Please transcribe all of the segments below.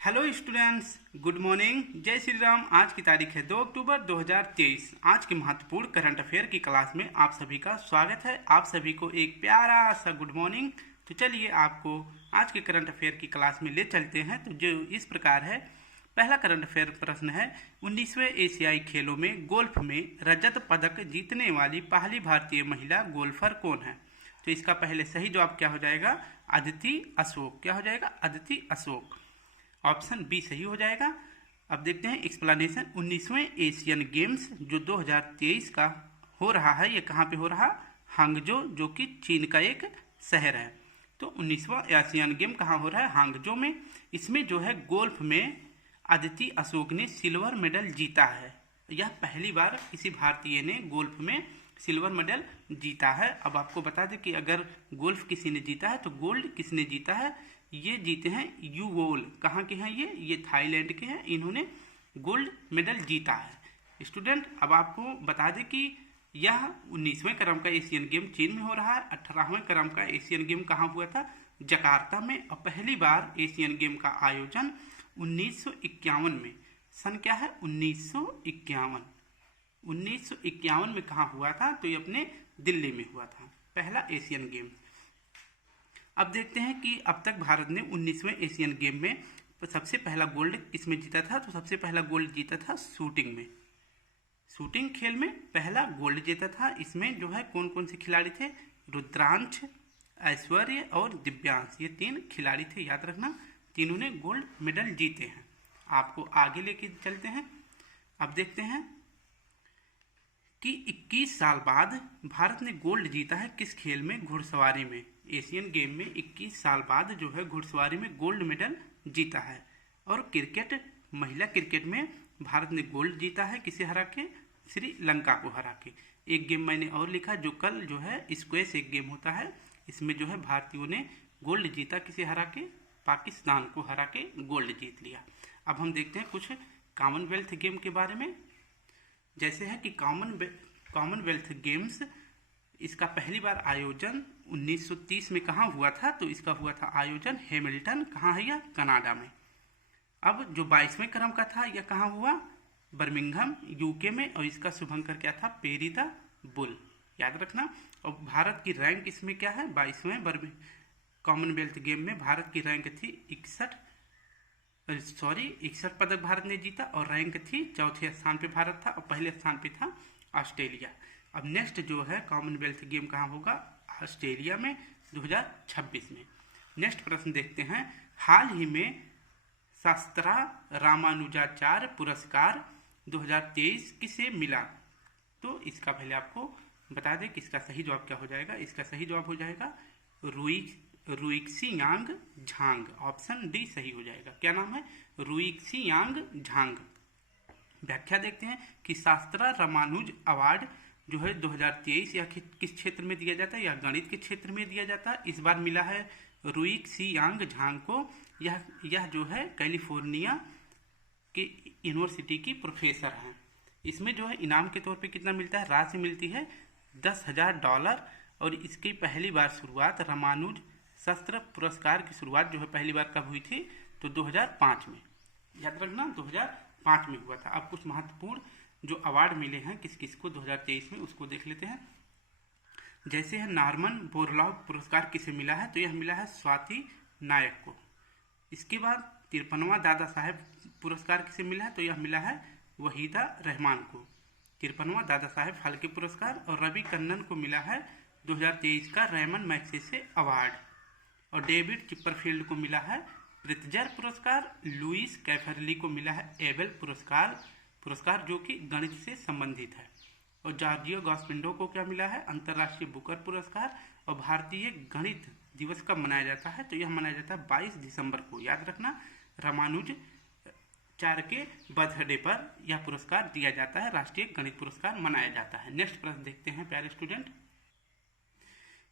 Hello students, good morning. जय श्री राम। आज की तारीख है 2 अक्टूबर 2023। आज के महत्वपूर्ण करंट अफेयर की क्लास में आप सभी का स्वागत है। आप सभी को एक प्यारा सा गुड मॉर्निंग। तो चलिए आपको आज के करंट अफेयर की क्लास में ले चलते हैं। तो जो इस प्रकार है, पहला करंट अफेयर प्रश्न है, 19वें एशियाई खेलों में गोल्फ में रजत पदक जीतने वाली पहली भारतीय महिला गोल्फर कौन है? तो इसका पहले सही जवाब क्या हो जाएगा? अदिति अशोक। क्या हो जाएगा? अदिति अशोक। ऑप्शन बी सही हो जाएगा। अब देखते हैं एक्सप्लेनेशन। 19वें एशियन गेम्स जो 2023 का हो रहा है, ये कहाँ पे हो रहा? हांगजो, जो कि चीन का एक शहर है। तो 19वां एशियन गेम कहाँ हो रहा है? हांगजो में। इसमें जो है गोल्फ में अदिति अशोक ने सिल्वर मेडल जीता है। यह पहली बार किसी भारतीय ने गोल्फ में सिल्वर मेडल जीता है। अब आपको बता दें कि अगर गोल्फ किसी ने जीता है तो गोल्ड किसने जीता है? ये जीते हैं युवोल। कहाँ के हैं ये थाईलैंड के हैं। इन्होंने गोल्ड मेडल जीता है। स्टूडेंट, अब आपको बता दें कि यह 19वें क्रम का एशियन गेम चीन में हो रहा है। 18वें क्रम का एशियन गेम कहाँ हुआ था? जकार्ता में। और पहली बार एशियन गेम का आयोजन 1951 में। सन क्या है? 1951। 1951 में कहाँ हुआ था? तो ये अपने दिल्ली में हुआ था, पहला एशियन गेम। अब देखते हैं कि अब तक भारत ने 19वें एशियन गेम में सबसे पहला गोल्ड इसमें जीता था। तो सबसे पहला गोल्ड जीता था शूटिंग में। शूटिंग खेल में पहला गोल्ड जीता था। इसमें जो है कौन कौन से खिलाड़ी थे? रुद्रांश, ऐश्वर्य और दिव्यांश, ये 3 खिलाड़ी थे। याद रखना, तीनों ने गोल्ड मेडल जीते हैं। आपको आगे लेके चलते हैं। अब देखते हैं कि 21 साल बाद भारत ने गोल्ड जीता है किस खेल में? घुड़सवारी में। एशियन गेम में 21 साल बाद जो है घुड़सवारी में गोल्ड मेडल जीता है। और क्रिकेट, महिला क्रिकेट में भारत ने गोल्ड जीता है। किसे हरा के? श्रीलंका को हरा के। एक गेम मैंने और लिखा, जो कल जो है स्क्वैश एक गेम होता है, इसमें जो है भारतीयों ने गोल्ड जीता। किसे हरा के? पाकिस्तान को हरा के गोल्ड जीत लिया। अब हम देखते हैं कुछ कॉमनवेल्थ गेम के बारे में। जैसे है कि कॉमनवेल्थ गेम्स, इसका पहली बार आयोजन 1930 में कहाँ हुआ था? तो इसका हुआ था आयोजन हैमिल्टन। कहाँ है यह? कनाडा में। अब जो 22वें क्रम का था, यह कहाँ हुआ? बर्मिंघम, यूके में। और इसका शुभंकर क्या था? Peri the bull. याद रखना। और भारत की रैंक इसमें क्या है? 22वें कॉमनवेल्थ गेम में भारत की रैंक थी 61 पदक भारत ने जीता। और रैंक थी, चौथे स्थान पे भारत था और पहले स्थान पे था ऑस्ट्रेलिया। अब नेक्स्ट जो है कॉमनवेल्थ गेम कहाँ होगा? ऑस्ट्रेलिया में 2026 में। नेक्स्ट प्रश्न देखते हैं। हाल ही में शास्त्रा रामानुजाचार्य पुरस्कार 2023 किसे मिला? तो इसका पहले आपको बता दें कि इसका सही जवाब क्या हो जाएगा। इसका सही जवाब हो जाएगा रुइक्सियांग झांग। ऑप्शन डी सही हो जाएगा। क्या नाम है? रुइक्सियांग झांग। व्याख्या देखते हैं कि शास्त्रा रामानुज अवार्ड जो है 2023 या किस क्षेत्र में दिया जाता है? या गणित के क्षेत्र में दिया जाता है। इस बार मिला है रुइक्सियांग झांग को। यह जो है कैलिफोर्निया के यूनिवर्सिटी की प्रोफेसर हैं। इसमें जो है इनाम के तौर पे कितना मिलता है? राशि मिलती है $10,000। और इसकी पहली बार शुरुआत रामानुज शास्त्र पुरस्कार की शुरुआत जो है पहली बार कब हुई थी? तो 2005 में। याद रखना, 2005 में हुआ था। अब कुछ महत्वपूर्ण जो अवार्ड मिले हैं किस किस को 2023 में, उसको देख लेते हैं। जैसे है नॉर्मन बोरलॉग पुरस्कार किसे मिला है? तो यह मिला है स्वाति नायक को। इसके बाद 53वां दादा साहेब पुरस्कार किसे मिला है? तो यह मिला है वहीदा रहमान को। 53वां दादा साहेब फाल्के पुरस्कार। और रवि कन्नन को मिला है 2023 का रेमन मैग्सेसे अवार्ड। और डेविड चिपरफील्ड को मिला है प्रित्जर पुरस्कार। लुइस कैफरली को मिला है एबेल पुरस्कार जो कि गणित से संबंधित है। और जॉर्जियो गॉस्पिंडो को क्या मिला है? अंतर्राष्ट्रीय बुकर पुरस्कार। और भारतीय गणित दिवस कब मनाया जाता है? तो यह मनाया जाता है 22 दिसंबर को। याद रखना, रामानुजाचार्य के बर्थडे पर यह पुरस्कार दिया जाता है, राष्ट्रीय गणित पुरस्कार मनाया जाता है। नेक्स्ट प्रश्न देखते हैं प्यारे स्टूडेंट।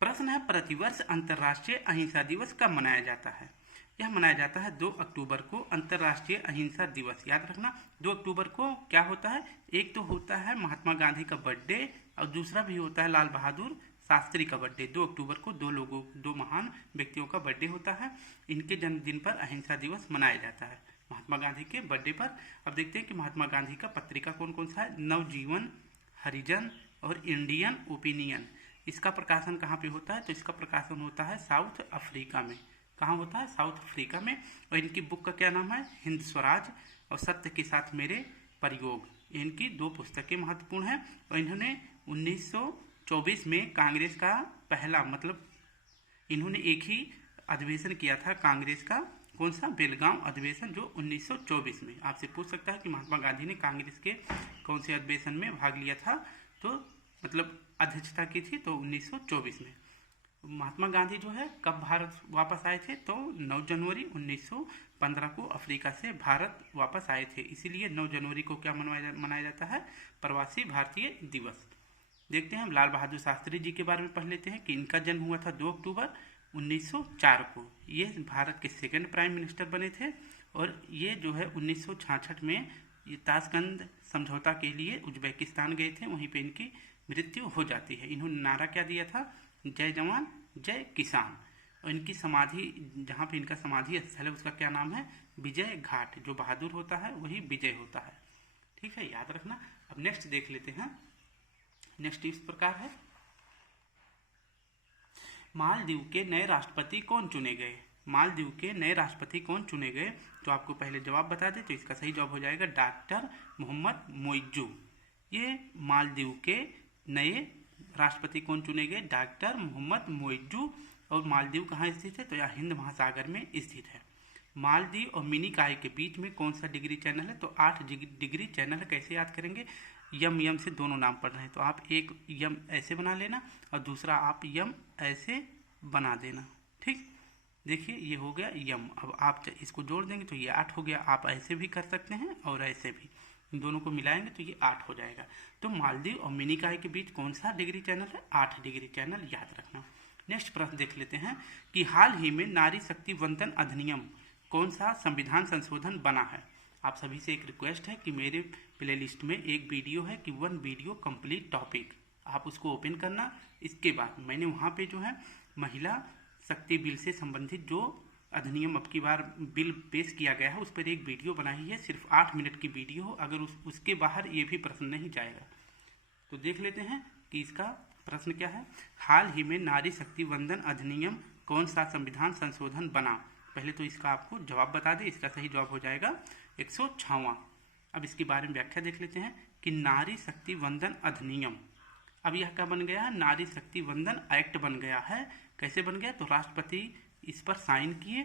प्रश्न है, प्रतिवर्ष अंतर्राष्ट्रीय अहिंसा दिवस कब मनाया जाता है? यह मनाया जाता है 2 अक्टूबर को, अंतर्राष्ट्रीय अहिंसा दिवस। याद रखना, 2 अक्टूबर को क्या होता है? एक तो होता है महात्मा गांधी का बर्थडे और दूसरा भी होता है लाल बहादुर शास्त्री का बर्थडे 2 अक्टूबर को दो महान व्यक्तियों का बर्थडे होता है। इनके जन्मदिन पर अहिंसा दिवस मनाया जाता है। महात्मा गांधी के बर्थडे पर अब देखते हैं कि महात्मा गांधी का पत्रिका कौन कौन सा है। नवजीवन, हरिजन और इंडियन ओपिनियन। इसका प्रकाशन कहाँ पे होता है? तो इसका प्रकाशन होता है साउथ अफ्रीका में। कहाँ होता है? साउथ अफ्रीका में। और इनकी बुक का क्या नाम है? हिंद स्वराज और सत्य के साथ मेरे प्रयोग। इनकी 2 पुस्तकें महत्वपूर्ण हैं। और इन्होंने 1924 में कांग्रेस का पहला इन्होंने एक ही अधिवेशन किया था कांग्रेस का। कौन सा? बेलगांव अधिवेशन, जो 1924 में। आपसे पूछ सकता है कि महात्मा गांधी ने कांग्रेस के कौन से अधिवेशन में भाग लिया था, तो अध्यक्षता की थी, तो 1924 में। महात्मा गांधी जो है कब भारत वापस आए थे? तो 9 जनवरी 1915 को अफ्रीका से भारत वापस आए थे। इसीलिए 9 जनवरी को क्या मनाया जाता है? प्रवासी भारतीय दिवस। देखते हैं हम लाल बहादुर शास्त्री जी के बारे में पढ़ लेते हैं कि इनका जन्म हुआ था 2 अक्टूबर 1904 को। ये भारत के 2nd प्राइम मिनिस्टर बने थे। और ये जो है 1966 में ये ताशकंद समझौता के लिए उज्बेकिस्तान गए थे, वहीं पे इनकी मृत्यु हो जाती है। इन्होंने नारा क्या दिया था? जय जवान जय किसान। और इनकी समाधि, जहाँ पे इनका समाधि स्थल है, उसका क्या नाम है? विजय घाट। जो बहादुर होता है वही विजय होता है। ठीक है, याद रखना। अब नेक्स्ट देख लेते हैं। नेक्स्ट इस प्रकार है, मालदीव के नए राष्ट्रपति कौन चुने गए? मालदीव के नए राष्ट्रपति कौन चुने गए? तो आपको पहले जवाब बता दें, तो इसका सही जवाब हो जाएगा डॉक्टर मोहम्मद मोइज्जू। ये मालदीव के नए राष्ट्रपति कौन चुने गए? डॉक्टर मोहम्मद मोइज्जू। और मालदीव कहाँ स्थित है? तो यह हिंद महासागर में स्थित है। मालदीव और मिनीकॉय के बीच में कौन सा डिग्री चैनल है? तो 8 डिग्री चैनल है। कैसे याद करेंगे? यम से दोनों नाम पढ़ रहे हैं, तो आप एक यम ऐसे बना लेना और दूसरा आप यम ऐसे बना देना। ठीक, देखिए ये हो गया यम। अब आप इसको जोड़ देंगे तो ये 8 हो गया। आप ऐसे भी कर सकते हैं और ऐसे भी, इन दोनों को मिलाएंगे तो ये 8 हो जाएगा। तो मालदीव और मिनीकॉय के बीच कौन सा डिग्री चैनल है? 8 डिग्री चैनल, याद रखना। नेक्स्ट प्रश्न देख लेते हैं कि हाल ही में नारी शक्ति वंदन अधिनियम कौन सा संविधान संशोधन बना है? आप सभी से एक रिक्वेस्ट है कि मेरे प्लेलिस्ट में एक वीडियो है कि 1 वीडियो कंप्लीट टॉपिक, आप उसको ओपन करना। इसके बाद मैंने वहाँ पे जो है महिला शक्ति बिल से संबंधित जो अधिनियम अब की बार बिल पेश किया गया है, उस पर एक वीडियो बनाई है। सिर्फ 8 मिनट की वीडियो हो, अगर उसके बाहर ये भी प्रश्न नहीं जाएगा। तो देख लेते हैं कि इसका प्रश्न क्या है। हाल ही में नारी शक्ति वंदन अधिनियम कौन सा संविधान संशोधन बना? पहले तो इसका आपको जवाब बता दें। इसका सही जवाब हो जाएगा 106वां। अब इसके बारे में व्याख्या देख लेते हैं कि नारी शक्ति वंदन अधिनियम, अब यह क्या बन गया है? नारी शक्ति वंदन एक्ट बन गया है। कैसे बन गया? तो राष्ट्रपति इस पर साइन किए।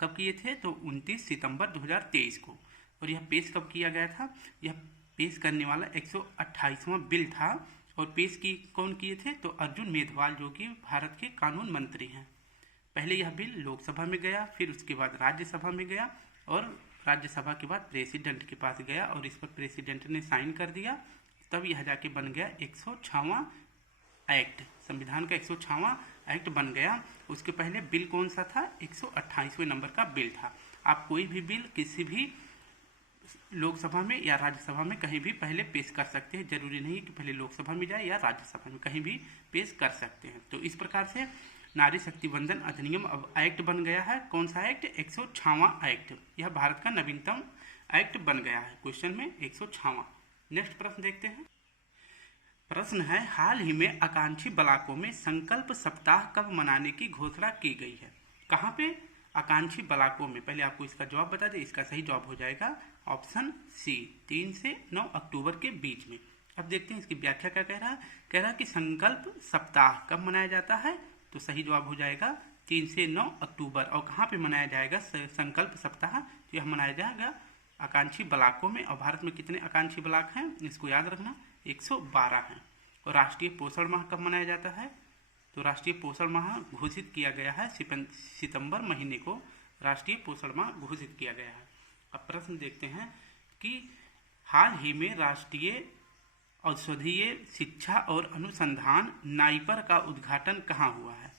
कब किए थे? तो 29 सितंबर 2023 को। और यह पेश कब किया गया था? यह पेश करने वाला 128वां बिल था। और पेश कौन किए थे? तो अर्जुन मेघवाल, जो कि भारत के कानून मंत्री हैं। पहले यह बिल लोकसभा में गया, फिर उसके बाद राज्यसभा में गया, और राज्यसभा के बाद प्रेसिडेंट के पास गया और इस पर प्रेसिडेंट ने साइन कर दिया। तब यह जाके बन गया 106वां एक्ट। संविधान का 106वां एक्ट बन गया। उसके पहले बिल कौन सा था? 128वें नंबर का बिल था। आप कोई भी बिल किसी भी लोकसभा में या राज्यसभा में कहीं भी पहले पेश कर सकते हैं। जरूरी नहीं कि पहले लोकसभा में जाए या राज्यसभा में, कहीं भी पेश कर सकते हैं। तो इस प्रकार से नारी शक्ति वंदन अधिनियम अब एक्ट बन गया है। कौन सा एक्ट? 106वां एक्ट। यह भारत का नवीनतम एक्ट बन गया है। क्वेश्चन में 106वां। नेक्स्ट प्रश्न देखते हैं। प्रश्न है, हाल ही में आकांक्षी ब्लॉकों में संकल्प सप्ताह कब मनाने की घोषणा की गई है? कहाँ पे? आकांक्षी ब्लॉकों में। पहले आपको इसका जवाब बता दें। इसका सही जवाब हो जाएगा ऑप्शन सी, 3 से 9 अक्टूबर के बीच में। अब देखते हैं इसकी व्याख्या क्या कह रहा है। कह रहा है कि संकल्प सप्ताह कब मनाया जाता है? तो सही जवाब हो जाएगा 3 से 9 अक्टूबर। और कहाँ पे मनाया जाएगा संकल्प सप्ताह? तो यह मनाया जाएगा आकांक्षी ब्लॉकों में। और भारत में कितने आकांक्षी ब्लॉक हैं? इसको याद रखना, 112 हैं। और राष्ट्रीय पोषण माह कब मनाया जाता है? तो राष्ट्रीय पोषण माह घोषित किया गया है सितंबर महीने को राष्ट्रीय पोषण माह घोषित किया गया है। अब प्रश्न देखते हैं कि हाल ही में राष्ट्रीय औषधीय शिक्षा और अनुसंधान नाइपर का उद्घाटन कहाँ हुआ है?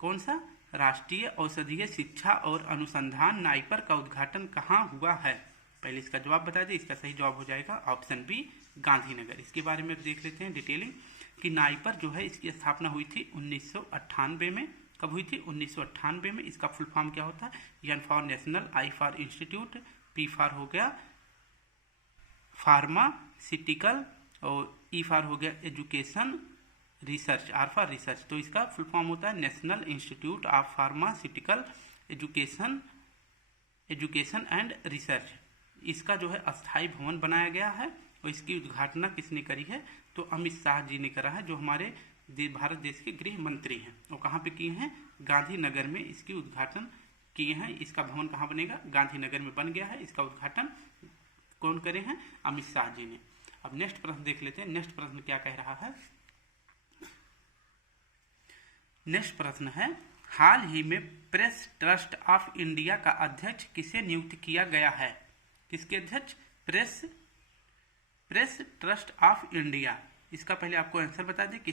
कौन सा? राष्ट्रीय औषधीय शिक्षा और अनुसंधान नाइपर का उद्घाटन कहाँ हुआ है? पहले इसका जवाब बता दें। इसका सही जवाब हो जाएगा ऑप्शन बी, गांधीनगर। इसके बारे में देख लेते हैं डिटेलिंग। कि नाइपर जो है इसकी स्थापना हुई थी 1998 में। कब हुई थी? 1998 में। इसका फुल फॉर्म क्या होता है? N for national, I for institute, P for हो गया फार्मासिटिकल और ई फॉर हो गया education research, R for research. तो इसका फुल फॉर्म होता है national institute of pharmaceutical education and research. इसका जो है अस्थायी भवन बनाया गया है और इसकी उद्घाटना किसने करी है? तो अमित शाह जी ने करा है, जो हमारे भारत देश के गृह मंत्री हैं। और कहाँ पे किए हैं? गांधीनगर में इसकी उद्घाटन किए हैं। इसका भवन कहाँ बनेगा? गांधीनगर में बन गया है। इसका उद्घाटन कौन करे हैं? अमित शाह जी ने। अब नेक्स्ट प्रश्न देख लेते हैं। नेक्स्ट प्रश्न क्या कह रहा है? नेक्स्ट प्रश्न है, हाल ही में प्रेस ट्रस्ट ऑफ इंडिया का अध्यक्ष किसे नियुक्त किया गया है? किसके अध्यक्ष? Press trust of India. इसका पहले आपको आंसर बता दें कि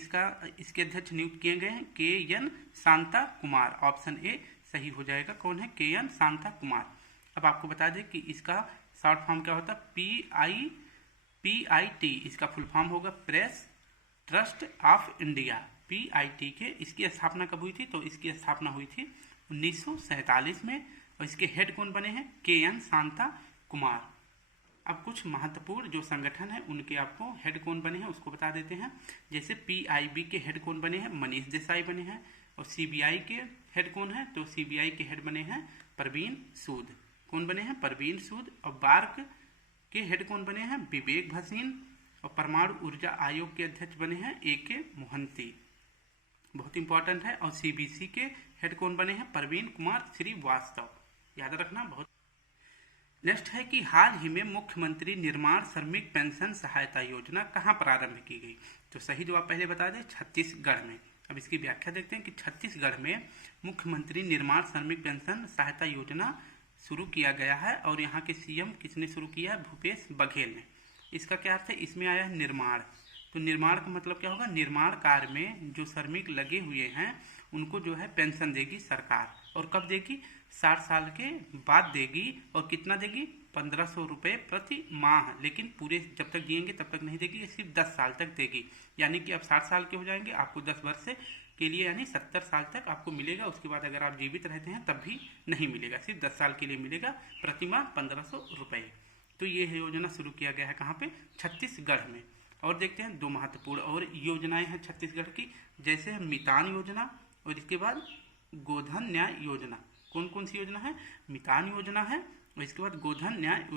इसके अध्यक्ष नियुक्त किए गए हैं K. N.. Shanta Kumar. Option A सही हो जाएगा। कौन है? के.एन. शांता कुमार। अब आपको बता दें कि इसका शॉर्ट फॉर्म क्या होता है? PIT। इसका फुल फॉर्म होगा press trust of India, PIT के। इसकी स्थापना कब हुई थी? तो इसकी स्थापना हुई थी 1947 में। और इसके हेड कौन बने हैं? के.एन. शांता कुमार। अब कुछ महत्वपूर्ण जो संगठन है उनके आपको हेड कौन बने हैं उसको बता देते हैं। जैसे PIB के हेड कौन बने हैं? मनीष देसाई बने हैं। और CBI के हेड कौन है? तो CBI के हेड बने हैं परवीन सूद। कौन बने हैं? परवीन सूद। और बार्क के हेड कौन बने हैं? विवेक भसीन। और परमाणु ऊर्जा आयोग के अध्यक्ष बने हैं AK मोहंती, बहुत इंपॉर्टेंट है। और CBC के हेड कौन बने हैं? प्रवीण कुमार श्रीवास्तव। याद रखना बहुत। नेक्स्ट है कि हाल ही में मुख्यमंत्री निर्माण श्रमिक पेंशन सहायता योजना कहाँ प्रारंभ की गई? तो सही जवाब पहले बता दें, छत्तीसगढ़ में। अब इसकी व्याख्या देखते हैं कि छत्तीसगढ़ में मुख्यमंत्री निर्माण श्रमिक पेंशन सहायता योजना शुरू किया गया है। और यहाँ के CM किसने शुरू किया है? भूपेश बघेल ने। इसका क्या अर्थ है? इसमें आया है निर्माण। तो निर्माण का मतलब क्या होगा? निर्माण कार्य में जो श्रमिक लगे हुए हैं उनको जो है पेंशन देगी सरकार। और कब देगी? 60 साल के बाद देगी। और कितना देगी? 1500 रुपये प्रति माह। लेकिन पूरे जब तक जिएंगे तब तक नहीं देगी, सिर्फ 10 साल तक देगी। यानी कि अब 60 साल के हो जाएंगे, आपको 10 वर्ष के लिए यानी 70 साल तक आपको मिलेगा। उसके बाद अगर आप जीवित रहते हैं तब भी नहीं मिलेगा, सिर्फ 10 साल के लिए मिलेगा, प्रति माह 1500 रुपये। तो ये योजना शुरू किया गया है कहाँ पे? छत्तीसगढ़ में। और देखते हैं दो महत्वपूर्ण और योजनाएं हैं छत्तीसगढ़ की, जैसे मितान योजना और इसके बाद गोधन न्याय योजना। कौन कौन सी योजना है? मितान योजना है और इसके बाद गोधन न्याय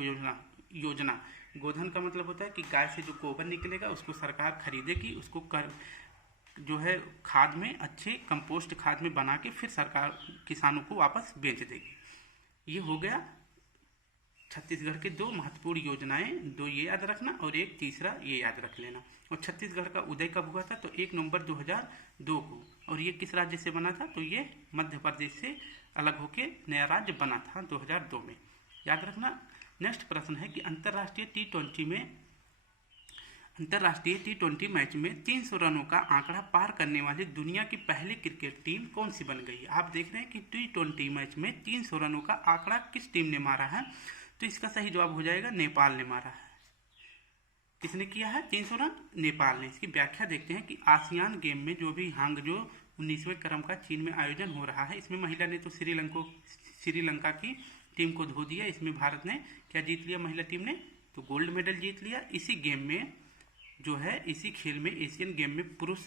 योजना। गोधन का मतलब होता है कि गाय से जो गोबर निकलेगा उसको सरकार खरीदेगी, उसको कर जो है खाद में, अच्छे कंपोस्ट खाद में बना के फिर सरकार किसानों को वापस बेच देगी। ये हो गया छत्तीसगढ़ के दो महत्वपूर्ण योजनाएं। दो ये याद रखना और एक तीसरा ये याद रख लेना। और छत्तीसगढ़ का उदय कब हुआ था? तो 1 नवंबर 2002 को। और ये किस राज्य से बना था? तो ये मध्य प्रदेश से अलग होके नया राज्य बना था 2002 में। याद रखना। नेक्स्ट प्रश्न है कि अंतर्राष्ट्रीय T20 मैच में 300 रनों का आंकड़ा पार करने वाली दुनिया की पहली क्रिकेट टीम कौन सी बन गई? आप देख रहे हैं कि T20 मैच में 300 रनों का आंकड़ा किस टीम ने मारा है? तो इसका सही जवाब हो जाएगा नेपाल ने मारा है। किसने किया है 300 रन? नेपाल ने। इसकी व्याख्या देखते हैं कि आसियान गेम में जो भी हांगजो 19वें क्रम का चीन में आयोजन हो रहा है, इसमें महिला ने तो श्रीलंका की टीम को धो दिया। इसमें भारत ने क्या जीत लिया? महिला टीम ने तो गोल्ड मेडल जीत लिया। इसी गेम में जो है, इसी खेल में, एशियन गेम में पुरुष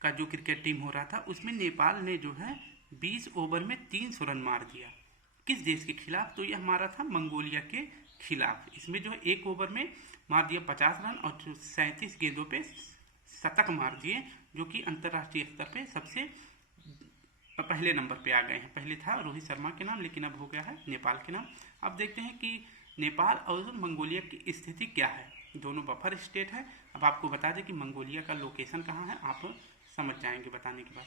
का जो क्रिकेट टीम हो रहा था उसमें नेपाल ने जो है 20 ओवर में 300 रन मार दिया। किस देश के खिलाफ? तो यह हमारा था मंगोलिया के खिलाफ। इसमें जो है 1 ओवर में मार दिया 50 रन और 37 गेंदों पे शतक मार दिए, जो कि अंतर्राष्ट्रीय स्तर पे सबसे पहले नंबर पे आ गए हैं। पहले था रोहित शर्मा के नाम, लेकिन अब हो गया है नेपाल के नाम। अब देखते हैं कि नेपाल और मंगोलिया की स्थिति क्या है। दोनों बफर स्टेट है। अब आपको बता दें कि मंगोलिया का लोकेशन कहाँ है, आप समझ जाएंगे बताने के बाद।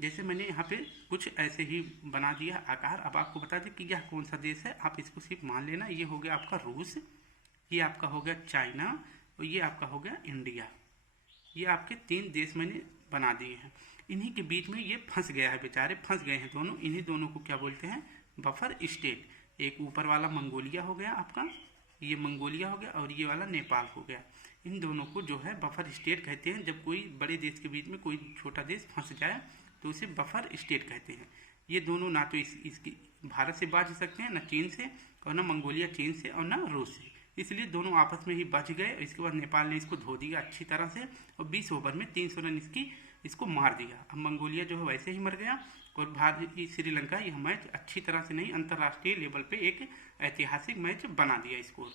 जैसे मैंने यहाँ पे कुछ ऐसे ही बना दिया आकार। अब आपको बता दें कि यह कौन सा देश है, आप इसको सिर्फ मान लेना। ये हो गया आपका रूस, ये आपका हो गया चाइना और ये आपका हो गया इंडिया। ये आपके 3 देश मैंने बना दिए हैं। इन्हीं के बीच में ये फंस गया है, बेचारे फंस गए हैं दोनों। इन्हीं दोनों को क्या बोलते हैं? Buffer state. एक ऊपर वाला मंगोलिया हो गया आपका ये मंगोलिया हो गया और ये वाला नेपाल हो गया। इन दोनों को जो है बफर स्टेट कहते हैं। जब कोई बड़े देश के बीच में कोई छोटा देश फंस जाए तो उसे बफर स्टेट कहते हैं। ये दोनों ना तो इसकी भारत से बाझ सकते हैं, ना चीन से, और ना मंगोलिया चीन से, और ना रूस से। इसलिए दोनों आपस में ही बच गए। इसके बाद नेपाल ने इसको धो दिया अच्छी तरह से और 20 ओवर में 300 रन इसको मार दिया। अब मंगोलिया जो है वैसे ही मर गया और भारत श्रीलंका यह मैच अच्छी तरह से नहीं, अंतर्राष्ट्रीय लेवल पे एक ऐतिहासिक मैच बना दिया स्कोर।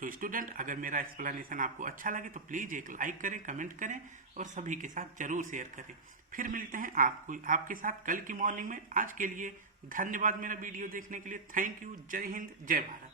तो स्टूडेंट, अगर मेरा एक्सप्लेनेशन आपको अच्छा लगे तो प्लीज़ एक लाइक करें, कमेंट करें और सभी के साथ जरूर शेयर करें। फिर मिलते हैं आपके साथ कल की मॉर्निंग में। आज के लिए धन्यवाद मेरा वीडियो देखने के लिए। Thank you. जय हिंद, जय भारत।